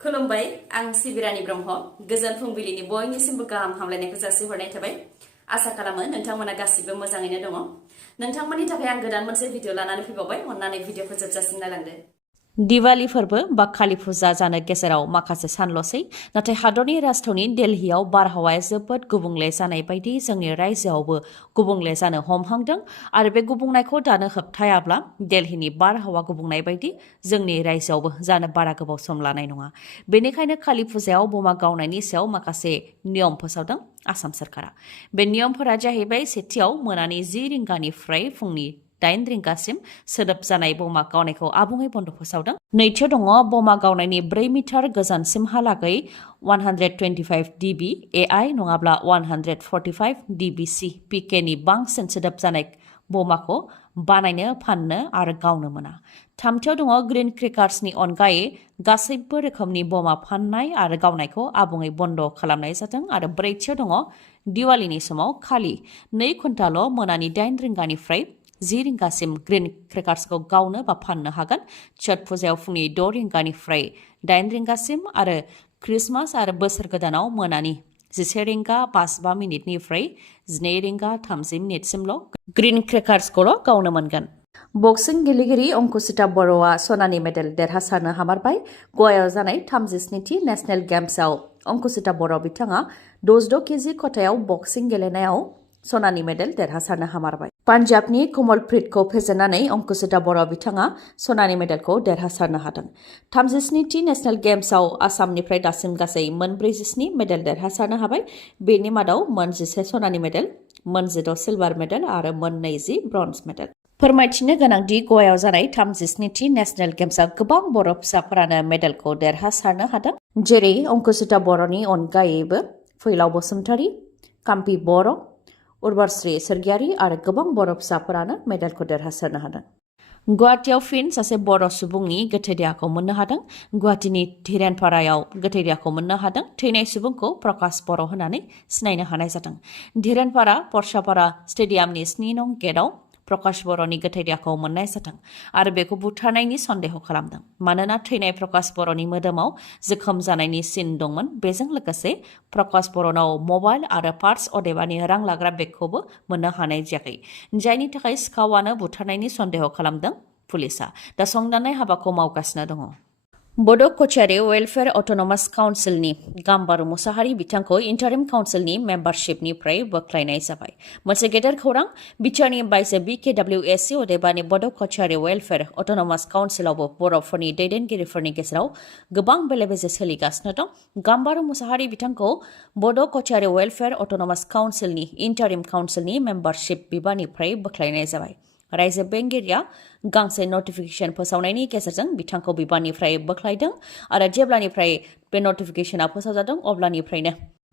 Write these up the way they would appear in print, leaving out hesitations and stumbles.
खुलुमबाय आं सिबिरानि ब्रह्म गोजोन फुंबिलिनि बयनिसिमबो गाहाम हामलायनायखौ जासिहरनाय थाबाय आसा खालामो नोंथांमोना गासिबो मोजाङैनो दङ नोंथांमोननि थाखाय आं गोदान मोनसे भिडिअ लानानै फैबावबाय अन्नानै भिडिअखौ जोबजासिम नायलांदो दिवाली फोरबो बा काली फुजा जानो गेजेराव माखासे सानल'सै नाथाय हादरनि राजधानी दिल्लीयाव बारहावाया जोबोद गुबुंले जानाय बायदि जोंनि रायजोआवबो गुबुंले जानो हमहांदों आरो बे गुबुंनायखौ दानो होबथायाब्ला दिल्लीनि बारहावा गुबुंनाय बायदि जोंनि रायजोआवबो जानो बारा गोबाव सम लानाय नङा बेनिखायनो काली फुजायाव बमा गावनायनि सायाव माखासे नियम फोसावदों आसाम सरकारा बे नियमफोरा जाहैबाय सेथियाव मोनानि 10 रिंगानिफ्राय फुंनि 8 रिंगासिम सोदोब जानाय बमा गावनायखौ आबुङै बन्द फोसावदों नैथियाव दङ बमा गावनायनि 4 मिटार गोजानसिमहालागै 125 dB AI नङाब्ला 145 dBc PK नि बांसिन सोदोब जानाय बमाखौ बानायनो फाननो आरो गावनो मोना थामथियाव दङ ग्रीन क्रेकार्सनि अनगायै गासैबो रोखोमनि बमा फाननाय आरो गावनायखौ आबुङै बन्द खालामनाय जादों आरो ब्रैथियाव दङ दिवालीनि समाव खालि 2 घन्टाल' मोनानि 8 रिंगानिफ्राय 10 रिंगासिम ग्रीन क्रेकार्सखौ गावनो बा फाननो हागोन छठ फुजायाव फुंनि 6 रिंगानिफ्राय 8 रिंगासिम आरो क्रिसमास आरो बोसोर गोदानाव मोनानि 11 रिंगा 55 मिनिटनिफ्राय 12 रिंगा 30 मिनिटसिमल' ग्रीन क्रेकार्सखौल' गावनो मोनगोन बक्सिं गेलेगिरि अंकुचिता बर'आ सनानि मेडेल देरहासारनो हामारबाय गवायाव जानाय 37थि नेशनेल गेम्सआव अंकुचिता बर' बिथाङा 66 केजि खथायाव बक्सिं गेलेनायाव सनानि मेडेल देरहासारनो हामारबाय पान्जाबनि कमलप्रीतखौ फेजेननानै अंकुचिता बर' बिथाङा सनानि मेडेलखौ देरहासारनो हादों 37थि नेशनेल गेम्सआव आसामनिफ्राय दासिम गासै 47 मेडेल देरहासारनो हाबाय बेनि मादाव 11 सनानि मेडेल 16 सिलभार मेडेल आरो 20 ब्रन्ज मेडेल फोरमायथिनो गोनांदि गवायाव जानाय 37थि नेशनेल गेम्सआव गोबां बर' फिसाफोरानो मेडेलखौ देरहासारनो हादों जेरै अंकुचिता बर'नि अनगायैबो फैलाव बसुमतारी काम्पि बर' उर्वश्री सोरगियारि आरो गोबां बर' फिसाफोरानो मेडेलखौ देरहासारनो हादों गुवाहाटीआव फिन सासे बर' सुबुंनि गोथै देहाखौ मोननो हादों गुवाहाटीनि धीरेनपारायाव गोथै देहाखौ मोननो हादों थैनाय सुबुंखौ प्रकाश बर' होननानै सिनायनो हानाय जादों धीरेनपारा पर्सापारा स्टेडियामनि 7 नं गेटआव प्रकाश बर'नि गोथै देहाखौ मोननाय जादों आरो बेखौ बुथारनायनि सन्देह खालामदों मानोना थैनाय प्रकाश बर'नि मोदोमाव जोखोम जानायनि सिन दंमोन बेजों लोगोसे प्रकाश बर'नाव मबाइल आरो पार्स अदेबानि रां लाग्रा बेगखौबो मोननो हानाय जायाखै जायनि थाखाय सिखावानो बुथारनायनि सन्देह खालामदों पुलिसा दा संदाननाय हाबाखौ मावगासिनो दङ बड' कचारी वेलफेयार अट'नमास काउन्सिलनि गाम्बारु मुसाहारि बिथांखौ इन्टारिम काउन्सिलनि मेम्बारशिपनिफ्राय बोख्लायनाय जाबाय मोनसे गेदेर खौरां बिटिआरनि बायजो BKWAC अदेबानि बड' कचारी वेलफेयार अट'नमास काउन्सिलावबो बर'फोरनि दैदेनगिरिफोरनि गेजेराव गोबां बेले बेजे सोलिगासिनो दं गाम्बारु मुसाहारि बिथांखौ बड' कचारी वेलफेयार अट'नमास काउन्सिलनि इन्टारिम काउन्सिलनि मेम्बारशिप बिबाननिफ्राय बोख्लायनाय जाबाय रायजो बेंगिरिया गांसे नटिफिकेशन फोसावनायनि गेजेरजों बिथांखौ बिबाननिफ्राय बोख्लायदों आरो जेब्लानिफ्राय बे नटिफिकेशना फोसावजादों अब्लानिफ्रायनो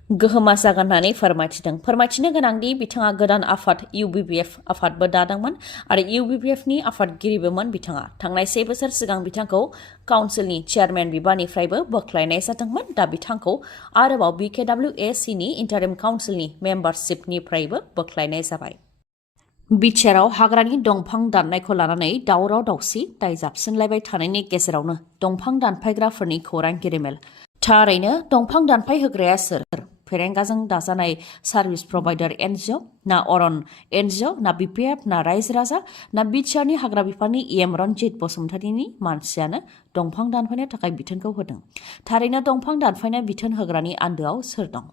गोहोमा जागोन होननानै फोरमायथिनो गोनांदि बिथाङा गोदान आफाद UBPF आफादबो दादोंमोन आरो UBPFनि आफादगिरिबोमोन बिथाङा थांनाय 1 बोसोर सिगां बिथांखौ काउन्सिलनि चेयारमेन बिबाननिफ्रायबो बोख्लायनाय जादोंमोन दा बिथांखौ आरोबाव BKWACनि इन्टारिम काउन्सिलनि मेम्बारशिपनिफ्रायबो बोख्लायनाय जाबाय बिटिआरआव हाग्रानि दंफां दाननायखौ लानानै दावराव दावसि दाय जाबसिनलायबाय थानायनि गेजेरावनो दंफां दानफायग्राफोरनि खौरां गेरेमेल थारैनो दंफां दानफाय होग्राया सोर फेरेंगाजों दाजानाय सार्भिस प्रभाइडार NGO ना अरन NGO ना BPF ना रायजो राजा ना बिटिआरनि हाग्रा बिफाननि EM रनजित बसुमतारीनि मानसियानो दंफां दानफायनो थाखाय बिथोनखौ होदों थारैनो दंफां दानफायनो बिथोन होग्रानि आन्दोआव सोर दं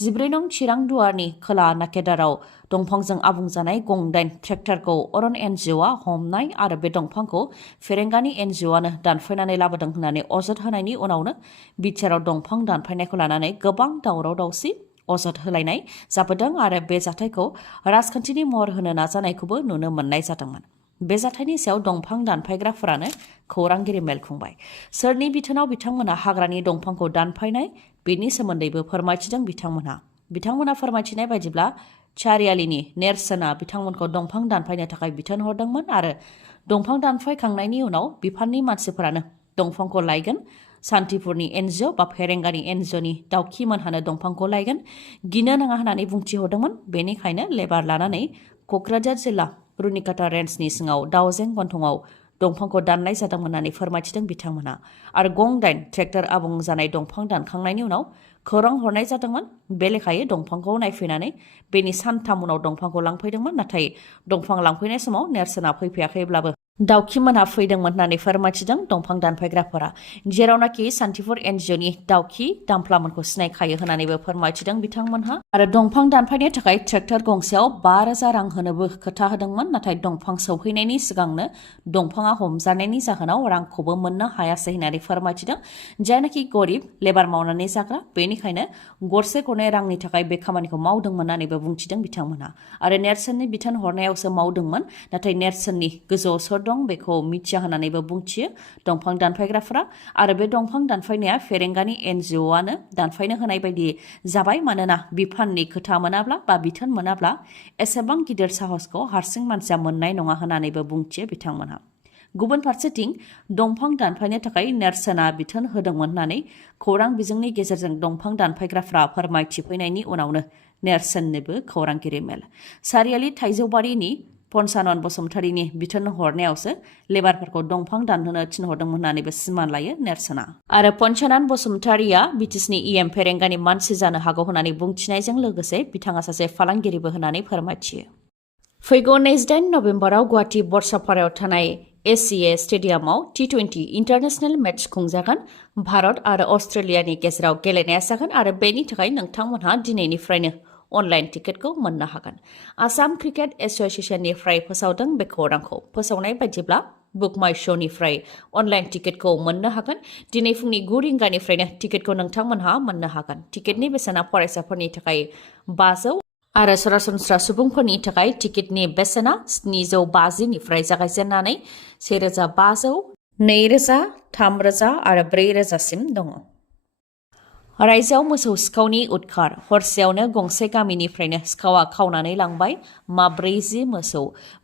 14 नं चिरां दुवारनि खोला नाकेदाराव दंफांजों आबुं जानाय गं9 ट्रेक्टरखौ अरन NGOआ हमनाय आरो बे दंफांखौ फेरेंगानि NGOआनो दानफायनानै लाबोदों होननानै अजद होनायनि उनावनो बिटिआरआव दंफां दानफायनायखौ लानानै गोबां दावराव दावसि अजद होलायनाय जाबोदों आरो बे जाथायखौ राजखान्थिनि महर होनो नाजानायखौबो नुनो मोननाय जादोंमोन बे जाथायनि सायाव दंफां दानफायग्राफोरानो खौरांगिरि मेल खुंबाय सोरनि बिथोनाव बिथांमोना हाग्रानि दंफांखौ दानफायनाय बेनि सोमोन्दैबो फोरमायथिदों बिथांमोना फोरमायथिनाय बायदिब्ला चारियालिनि नेरसोना बिथांमोनखौ दंफां दानफायनो थाखाय बिथोन हरदोंमोन आरो दंफां दानफायखांनायनि उनाव बिफाननि मानसिफोरानो दंफांखौ लायगोन सान्तिपुरनि NGO बा फेरेंगानि NGOनि दावखि मोनहानो दंफांखौ लायगोन गिनो नाङा होननानै बुंथिहरदोंमोन बेनिखायनो लेबार लानानै क'क्राझार जिल्ला रुनिकाटा रेन्जनि सिङाव दावजें गन्थंआव दंफांखौ दाननाय जादोंमोन होननानै फोरमायथिदों बिथांमोना आरो गं 8 ट्रेक्टर आबुं जानाय दंफां दानखांनायनि उनाव खौरां हरनाय जादोंमोन बे लेखायै दंफांखौ नायफैनानै बेनि सानथाम उनाव दंफांखौ लांफैदोंमोन नाथाय दंफां लांफैनाय समाव नेरसोना फैफायाखैब्लाबो दाउखिमोनहा फैदोंमोन होननानै फोरमायथिदों दंफां दानफायग्राफोरा जेरावनाखि सान्तिपुर एनजिअनि दाउखि दामफ्लामोनखौ सिनायखायो होननानैबो फोरमायथिदों बिथांमोनहा आरो दंफां दानफायनो थाखाय ट्रेक्टर गंसेयाव 5,000 रां होनोबो खोथा होदोंमोन नाथाय दंफां सौहैनायनि सिगांनो दंफाङा हमजानायनि जाहोनाव रांखौबो मोननो हायासै होननानै फोरमायथिदों जायनाखि गरिब लेबार मावनानै जाग्रा बेनिखायनो गरसे गरनै रांनि थाखाय बे खामानिखौ मावदोंमोन होननानैबो बुंथिदों बिथांमोनहा आरो नेरसोननि बिथोन हरनायावसो मावदोंमोन नाथाय नेरसोननि गोजौआव सोर दं बेखौ मिथिया होननानैबो बुंथियो दंफां दानफायग्राफोरा आरो बे दंफां दानफायनाया फेरेंगानि एनजिअआनो दानफायनो होनाय बायदि जाबाय मानोना बिफाननि खोथा मोनाब्ला बा बिथोन मोनाब्ला एसेबां गिदिर साहसखौ हारसिं मानसिया मोननाय नङा होननानैबो बुंथियो बिथांमोनहा गुबुन फारसेथिं दंफां दानफायनो थाखाय नेरसोना बिथोन होदोंमोन होननानै खौरां बिजोंनि गेजेरजों दंफां दानफायग्राफ्रा फोरमायथिफैनायनि उनावनो नेरसोननोबो खौरांगिरि मेल सारियालि थाइजौबारिनि पन्सानन बसुमतारीनि बिथोन हरनायावसो लेबारफोरखौ दंफां दानहोनो थिनहरदोंमोन होननानैबो सिमान लायो नेरसोना आरो पन्सानन बसुमतारीया बिटिसिनि इएम फेरेंगानि मानसि जानो हागौ होननानै बुंथिनायजों लोगोसे बिथाङा सासे फालांगिरिबो होननानै फोरमायथियो फैगौ 28 नभेम्बराव गुवाहाटी बर्षापारायाव थानाय एसीए स्टेडियामाव T20 इन्टारनेशनेल मेच खुंजागोन भारत आरो अस्ट्रेलियानि गेजेराव गेलेनाया जागोन आरो बेनि थाखाय नोंथांमोनहा दिनैनिफ्रायनो अनलाइन टिकेटखौ मोननो हागोन आसाम क्रिकेट एसोसिएशननिफ्राय फोसावदों बे खौरांखौ फोसावनाय बायदिब्ला बुक माइ श'निफ्राय अनलाइन टिकेटखौ मोननो हागोन दिनै फुंनि 9 रिंगानिफ्रायनो टिकेटखौ नोंथांमोनहा मोननो हागोन टिकेटनि बेसेना फरायसाफोरनि थाखाय 500 आरो सरासनस्रा सुबुंफोरनि थाखाय टिकेटनि बेसेना 750 निफ्राय जागायजेननानै 1,500 2,000 3,000 आरो 4,000 सिम दङ रायजोआव मोसौ सिखावनि उदखार हरसेयावनो गंसे गामिनिफ्रायनो सिखावा खावनानै लांबाय 40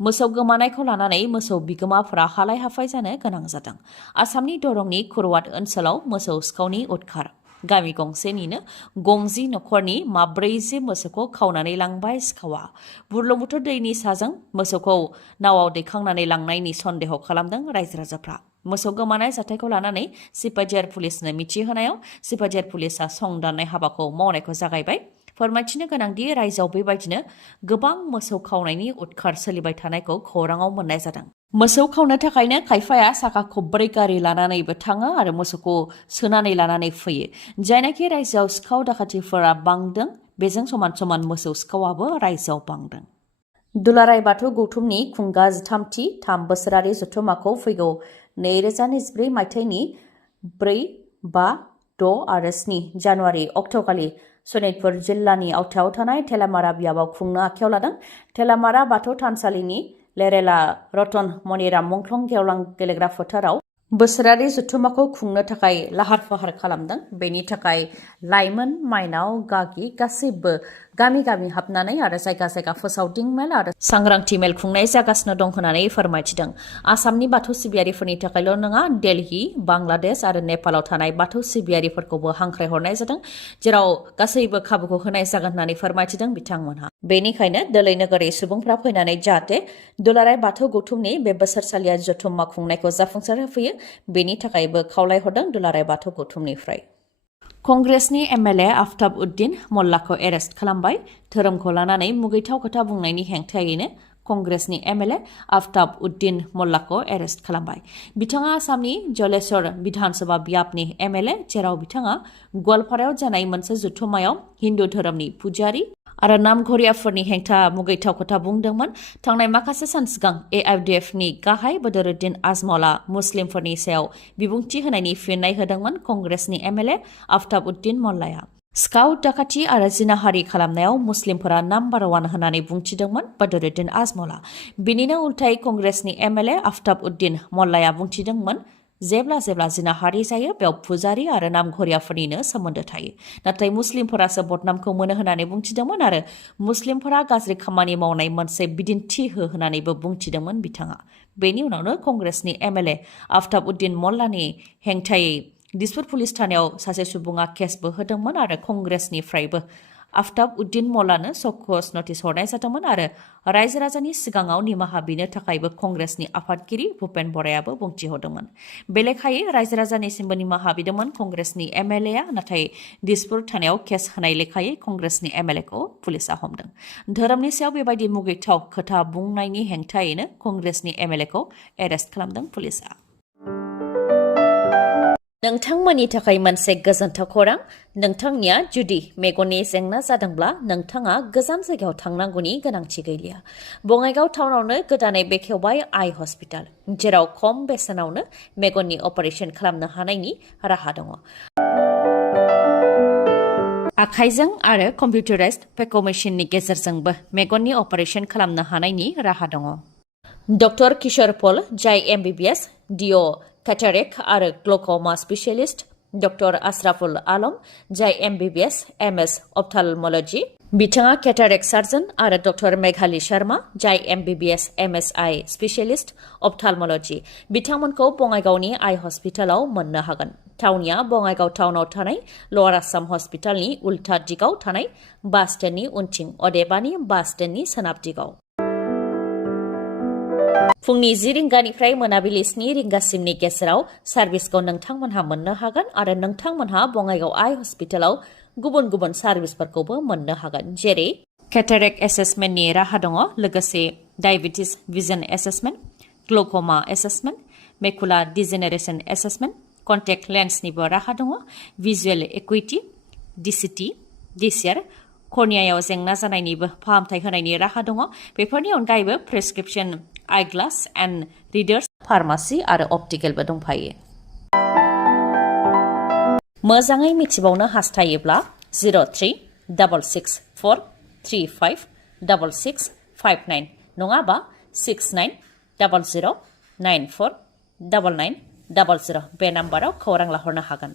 मोसौ गोमानायखौ लानानै मोसौ बिगोमाफोरा हालाय हाफाय जानो गोनां जादों आसामनि दरंनि खुरवाट ओनसोलाव मोसौ सिखावनि उदखार गामि गंसेनिनो गंजि नखरनि 40 मोसौखौ खावनानै लांबाय सिखावा बुरलुंबुथुर दैनि साजों मोसौखौ नावाव दैखांनानै लांनायनि सन्देह खालामदों रायजो राजाफ्रा मोसौ गोमानाय जाथायखौ लानानै सिपाझार पुलिसनो मिथिहोनायाव सिपाझार पुलिसा संदाननाय हाबाखौ मावनायखौ जागायबाय फोरमायथिनो गोनांदि रायजोआव बेबायदिनो गोबां मोसौ खावनायनि उदखार सोलिबाय थानायखौ खौराङाव मोननाय जादों मोसौ खावनो थाखायनो खायफाया साखा खब्रै गारि लानानैबो थाङो आरो मोसौखौ सोनानै लानानै फैयो जायनाखि रायजोआव सिखाव दाखाथिफोरा बांदों बेजों समान समान मोसौ सिखावाबो रायजोआव बांदों दुलाराय बाथौ गौथुमनि खुंगा 13थि 3 बोसोरारि जथुम्माखौ फैगौ 2024 मायथाइनि 4, 5, 6 आरो 7 जानुवारि अक्ट'खालि सनितपुर जिल्लानि आवथायाव थानाय थेलामारा बियाबाव खुंनो आखायाव लादों थेलामारा बाथौ थानसालिनि लेरेला रतन मनिराम मुंख्लं गेवलां गेलेग्रा फोथाराव बोसोरारि जथुम्माखौ खुंनो थाखाय लाहार फाहार खालामदों बेनि थाखाय लाइमोन माइनाव गागि गासैबो गामि गामि हाबनानै आरो जायगा जायगा फोसावदिं मेल आरो सांग्रांथि मेल खुंनाय जागासिनो दं होननानै फोरमायथिदों आसामनि बाथौ सिबियारिफोरनि थाखायल' नङा दिल्ली बांलादेश आरो नेपालाव थानाय बाथौ सिबियारिफोरखौबो हांख्रायहरनाय जादों जेराव गासैबो खाबुखौ होनाय जागोन होननानै फोरमायथिदों बिथांमोनहा बेनिखायनो दोलै नोगोरै सुबुंफ्रा फैनानै जाहाथे दुलाराय बाथौ गौथुमनि बे बोसोरसालिया जथुम्मा खुंनायखौ जाफुंसार होफैयो बेनि थाखायबो खावलायहरदों दुलाराय बाथौ गौथुमनिफ्राय कंग्रेसनि एमएलए आफ्ताब उद्दिन मल्लाखौ एरेस्ट खालामबाय धोरोमखौ लानानै मुगैथाव खोथा बुंनायनि हेंथायैनो कंग्रेसनि एमएलए आफ्ताब उद्दिन मल्लाखौ एरेस्ट खालामबाय बिथाङा आसामनि जलेश्वर विधानसभा बियाबनि एमएलए जेराव बिथाङा गवालपारायाव जानाय मोनसे जथुम्मायाव हिन्दु धोरोमनि पुजारी आरो नामघरियाफोरनि हेंथा मुगैथाव खोथा बुंदोंमोन थांनाय माखासे सान सिगां एआइडिएफनि गाहाय बदरुद्दिन आजमलआ मुस्लिमफोरनि सायाव बिबुंथि होनायनि फिननाय होदोंमोन कंग्रेसनि एमएलए आफ्ताब उद्दिन मल्लाया स्काउट दाखाथि आरो जिनाहारि खालामनायाव मुस्लिमफोरा नाम्बार 1 होननानै बुंथिदोंमन बदरुद्दिन आजमलआ बिनिनो उल्थायै कंग्रेसनि एमएलए आफ्ताब उद्दिन मल्लाया बुंथिदोंमोन जेब्ला जिनाहारि जायो बेयाव पुजारी आरो नामघरियाफोरनिनो सोमोन्दो थायो नाथाय मुस्लिमफोरासो बदनामखौ मोनो होननानै बुंथिदोंमन आरो मुस्लिमफोरा गाज्रि खामानि मावनाय मोनसे बिदिन्थि होननानैबो बुंथिदोंमन बिथाङा बेनि उनावनो कंग्रेसनि एमएलए आफ्ताब उद्दिन मल्लानि हेंथायै दिसपुर पुलिस थानायाव सासे सुबुङा केसबो होदोंमोन आरो कंग्रेसनिफ्रायबो आफ्ताब उद्दिन मल्लानो सकस नटिस हरनाय जादोंमोन आरो रायजो राजानि सिगाङाव निमाहा बिनो थाखायबो कंग्रेसनि आफादगिरि भुपेन बरायाबो बुंथि हरदोंमोन। बे लेखायै रायजो राजानिसिमबो निमाहा बिदोंमोन कंग्रेसनि एमएलएआ, नाथाय दिसपुर थानायाव केस होनाय लेखायै कंग्रेसनि एमएलएखौ पुलिसा हमदों। धोरोमनि सायाव बेबायदि मुगैथाव खोथा बुंनायनि हेंथायैनो कंग्रेसनि एमएलएखौ एरेस्ट खालामदों पुलिसा। नोंथांमोननि थाखाय मोनसे गोजोनथाव खौरां। नोंथांनिया जुदि मेगननि जेंना जादोंब्ला नोंथाङा गोजान जायगायाव थांनांगौनि गोनांथि गैलिया। बङाइगाव टाउनावनो गोदानै बेखेवबाय आइ हस्पिटाल, जेराव खम बेसेनावनो मेगननि अपारेशन खालामनो हानायनि राहा दङ। आखाइजों आरो कम्पिउटाराइज्ड पेक' मेसिननि गेजेरजोंबो मेगननि अपारेशन खालामनो हानायनि राहा दङ। डक्टर किशोर पल, जाय एमबिबिएस डिअ कैटारेक्ट आरो ग्लक'मा स्पेशलिस्ट, डक्टर आशराफुल आलम, जाय एमबिबिएस एमएस अप्थाल्मोलजी, बिथाङा कैटारेक्ट सार्जन, आरो डक्टर मेघाली शर्मा, जाय एमबिबिएस एमएसआइ स्पेशलिस्ट अप्थाल्मोलजी, बिथांमोनखौ बङाइगावनि आइ हस्पिटालाव मोननो हागोन। थावनिया बङाइगाव टाउनाव थानाय लवार आसाम हस्पिटालनि उल्था दिगाव थानाय बास स्टेन्डनि उनथिं, अदेबानि बास स्टेन्डनि सोनाब दिगाव। फुंनि 10 रिंगानिफ्राय मोनाबिलि 7 रिंगासिमनि गेजेराव सार्भिसखौ नोंथांमोनहा मोननो हागोन आरो नोंथांमोनहा बङाइगाव आइ हस्पिटालाव गुबुन गुबुन सार्भिसफोरखौबो मोननो हागोन, जेरै कैटारेक्ट एसेसमेन्टनि राहा दङ, लोगोसे diabetes vision assessment, glaucoma assessment, macula degeneration assessment, contact लेन्सनिबो राहा दङ, भिजुएल एकुइटि, डिसिटि, डिसिआर, कर्नियायाव जेंना जानायनिबो फाहामथाय होनायनि राहा दङ। बेफोरनि अनगायैबो प्रेसक्रिप्शन आइग्लास एन्ड रिडार्स, फार्मासि आरो अप्टिकेलबो दंफायो। मोजाङै मिथिबावनो हास्थायोब्ला 0366435659 नङाबा 6900949900 बे नाम्बाराव खौरां लाहरनो हागोन।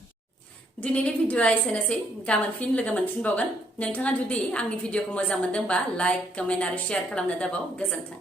दिनैनि भिडिअआ एसेनोसै, गाबोन फिन लोगो मोनफिनबावगोन। नोंथाङा जुदि आंनि भिडिअखौ मोजां मोनदोंबा लाइक, कमेन्ट आरो शेयार खालामनो दाबाव। गोजोन्थों।